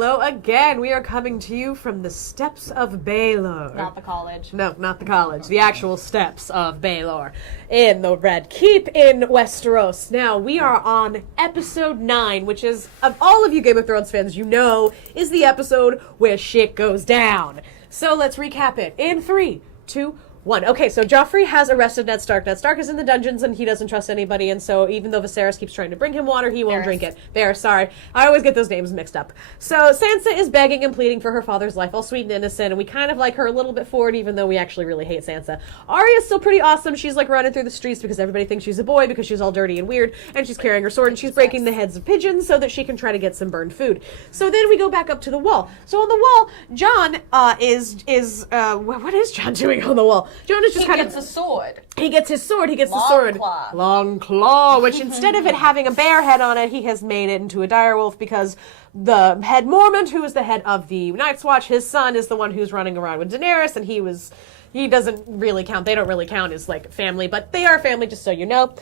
hello again. We are coming to you from the steps of Baelor. Not the college. No, not the college. The actual steps of Baelor in the Red Keep in Westeros. Now, we are on episode 9, which is, of all of you Game of Thrones fans, you know, is the episode where shit goes down. So let's recap it in 3, 2, 1. Okay, so Joffrey has arrested Ned Stark. Ned Stark is in the dungeons and he doesn't trust anybody, and so even though Viserys keeps trying to bring him water, he won't drink it. Varys, sorry. I always get those names mixed up. So Sansa is begging and pleading for her father's life, all sweet and innocent, and we kind of like her a little bit for it, even though we actually really hate Sansa. Arya's still pretty awesome. She's like running through the streets because everybody thinks she's a boy because she's all dirty and weird, and she's carrying her sword and she's breaking the heads of pigeons so that she can try to get some burned food. So then we go back up to the wall. So on the wall, Jon what is Jon doing on the wall? Jon is just kind of... a sword. He gets his sword. He gets the sword. Claw. Long claw, which instead of it having a bear head on it, he has made it into a direwolf because the head Mormont, who is the head of the Night's Watch, his son is the one who's running around with Daenerys, and he doesn't really count. They don't really count as like family, but they are family, just so you know.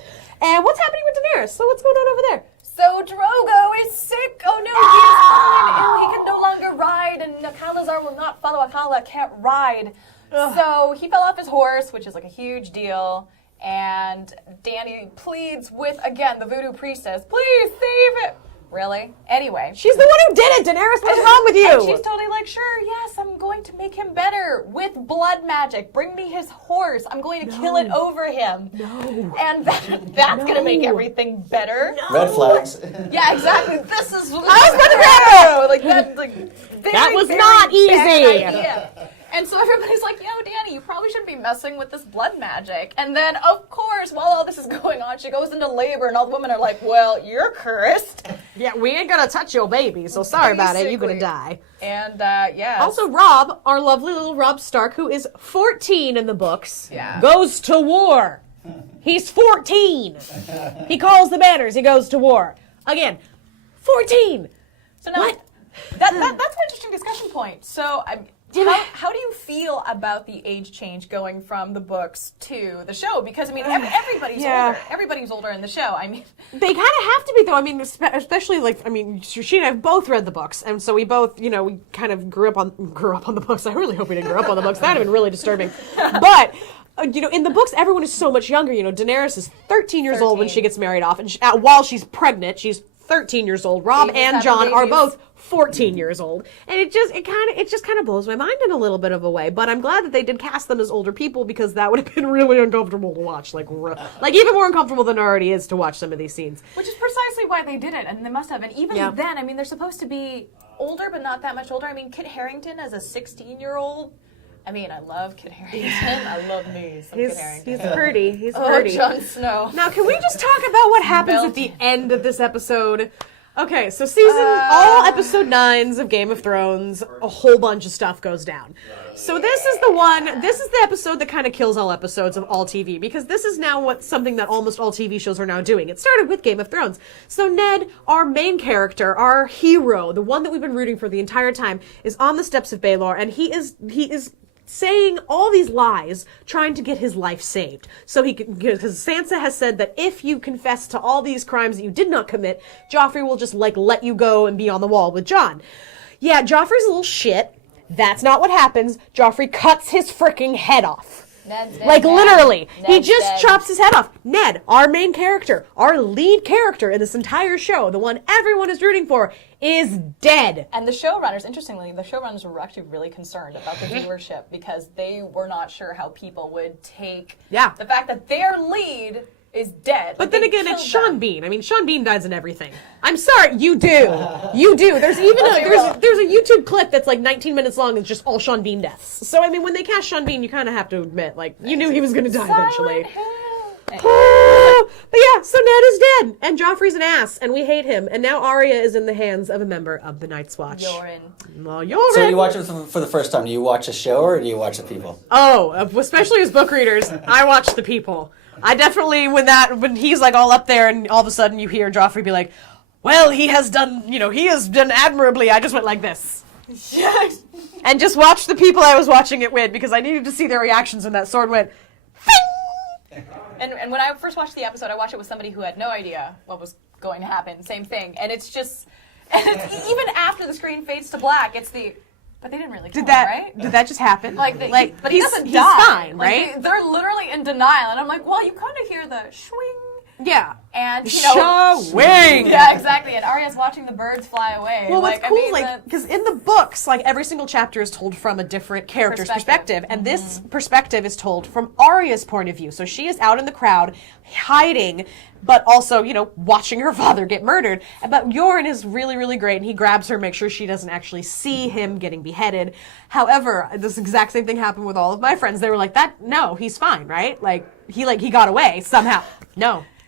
And what's happening with Daenerys? So what's going on over there? So Drogo is sick. Oh no, he's fallen ill. He can no longer ride, and Akala's will not follow. Akala can't ride. Ugh. So he fell off his horse, which is like a huge deal, and Dany pleads with, again, the voodoo priestess, please save it. Really? Anyway. She's the one who did it, Daenerys. What's wrong with you? And she's totally like, sure, yes, I'm going to make him better with blood magic. Bring me his horse. I'm going to kill it over him. No. And that's going to make everything better. No. Red flags. Yeah, exactly. This is like that. That was not easy. And so everybody's like, yo, Dany, you probably shouldn't be messing with this blood magic. And then, of course, while all this is going on, she goes into labor, and all the women are like, well, you're cursed. Yeah, we ain't gonna touch your baby, so sorry about it, you're gonna die. And, yeah. Also, Robb, our lovely little Robb Stark, who is 14 in the books, goes to war. He's 14. He calls the banners, he goes to war. Again, 14. So now, what? That's an interesting discussion point. So, how do you feel about the age change going from the books to the show? Because, I mean, everybody's older. Everybody's older in the show. I mean... They kind of have to be, though. I mean, especially, like, I mean, she and I have both read the books, and so we both, you know, we kind of grew up on the books. I really hope we didn't grow up on the books. That would have been really disturbing. But... you know, in the books, everyone is so much younger. You know, Daenerys is 13 years old when she gets married off, and while she's pregnant, she's 13 years old. Robb and Jon are both 14 years old, and it just kind of blows my mind in a little bit of a way. But I'm glad that they did cast them as older people, because that would have been really uncomfortable to watch, like even more uncomfortable than it already is to watch some of these scenes. Which is precisely why they did it, and they must have. And even then, I mean, they're supposed to be older, but not that much older. I mean, Kit Harington as a 16-year-old. I mean, I love Kit Harington. I love me some Kit Harington. He's pretty. He's pretty. Jon Snow. Now, can we just talk about what happens at the end of this episode? Okay, so all episode 9s of Game of Thrones, a whole bunch of stuff goes down. So this is the episode that kind of kills all episodes of all TV, because this is now something that almost all TV shows are now doing. It started with Game of Thrones. So Ned, our main character, our hero, the one that we've been rooting for the entire time, is on the steps of Baelor, and he is saying all these lies, trying to get his life saved. So because Sansa has said that if you confess to all these crimes that you did not commit, Joffrey will just, like, let you go and be on the wall with Jon. Yeah, Joffrey's a little shit. That's not what happens. Joffrey cuts his freaking head off. Ned's dead, like, literally. Ned's he just dead. chops his head off. Ned, our main character, our lead character in this entire show, the one everyone is rooting for, is dead. And the showrunners, interestingly, were actually really concerned about the viewership, because they were not sure how people would take the fact that their lead is dead. But then again, it's Sean Bean. I mean, Sean Bean dies in everything. I'm sorry, you do. You do. There's even there's a YouTube clip that's like 19 minutes long. It's just all Sean Bean deaths. So, I mean, when they cast Sean Bean, you kind of have to admit, like, you knew he was going to die eventually. But yeah, so Ned is dead, and Joffrey's an ass, and we hate him, and now Arya is in the hands of a member of the Night's Watch. Yoren. Well, Yoren. So you watch it for the first time. Do you watch a show, or do you watch the people? Oh, especially as book readers, I watch the people. I definitely, when he's like all up there, and all of a sudden you hear Joffrey be like, well, he has done admirably, I just went like this. Yes. And just watched the people I was watching it with, because I needed to see their reactions when that sword went, Fing! And when I first watched the episode, I watched it with somebody who had no idea what was going to happen. Same thing. And it's just, And even after the screen fades to black, it's the. But they didn't really kill Did that? him, right? Did that just happen? But he doesn't he's die. fine, Like, right? They're literally in denial, and I'm like, well, you kind of hear the swing. Yeah. And, you know. Swing! Yeah, exactly. And Arya's watching the birds fly away. Well, what's like, cool, I mean, like, because in the books, like, every single chapter is told from a different character's perspective. And this perspective is told from Arya's point of view. So she is out in the crowd, hiding, but also, you know, watching her father get murdered. But Yoren is really, really great, and he grabs her, makes sure she doesn't actually see him getting beheaded. However, this exact same thing happened with all of my friends. They were like, no, he's fine, right? He got away somehow.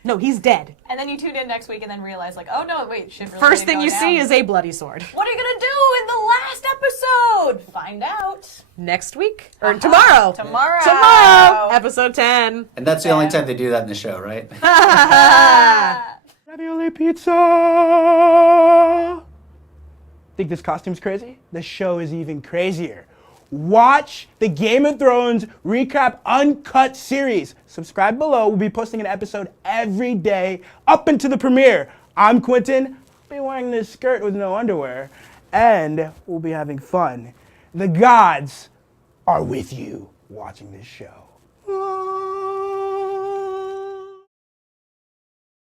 No, he's dead. And then you tune in next week and then realize, like, oh no, wait, shit really First thing didn't you go see down. is a bloody sword. What are you gonna do in the last episode? Find out. Next week? Or tomorrow. Tomorrow. Episode 10. And that's the only time they do that in the show, right? Ravioli pizza! Think this costume's crazy? The show is even crazier. Watch the Game of Thrones Recap Uncut series. Subscribe below. We'll be posting an episode every day up into the premiere. I'm Quentin. I'll be wearing this skirt with no underwear. And we'll be having fun. The gods are with you watching this show.